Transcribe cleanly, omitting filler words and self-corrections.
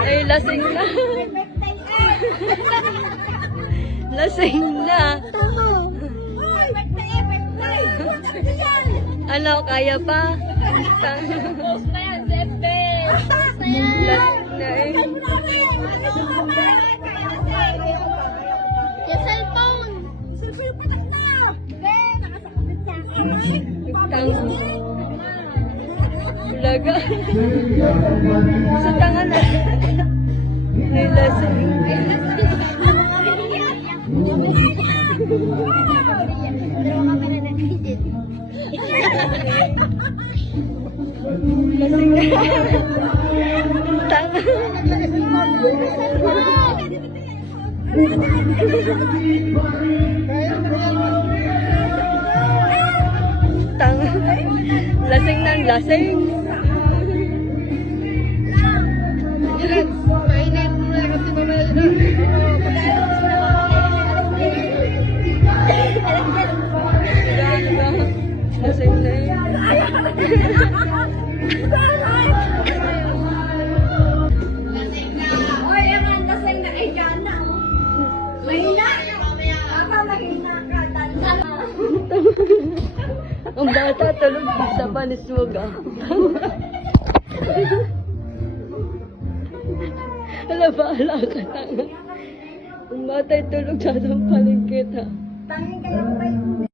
Ay, lasing na. Lasing na. Ano, kaya pa? Lasing na eh. Yung cellphone. Laga. Sa tanga na. Ay, lasing. Lasing na. Tanga. Tanga. Lasing ng lasing. Lasing na yun. Ang bata tulog sa paniswag ah. Hala ba, ala ka tanga. Ang bata tulog sa palengke ha. Tangin ka lang ba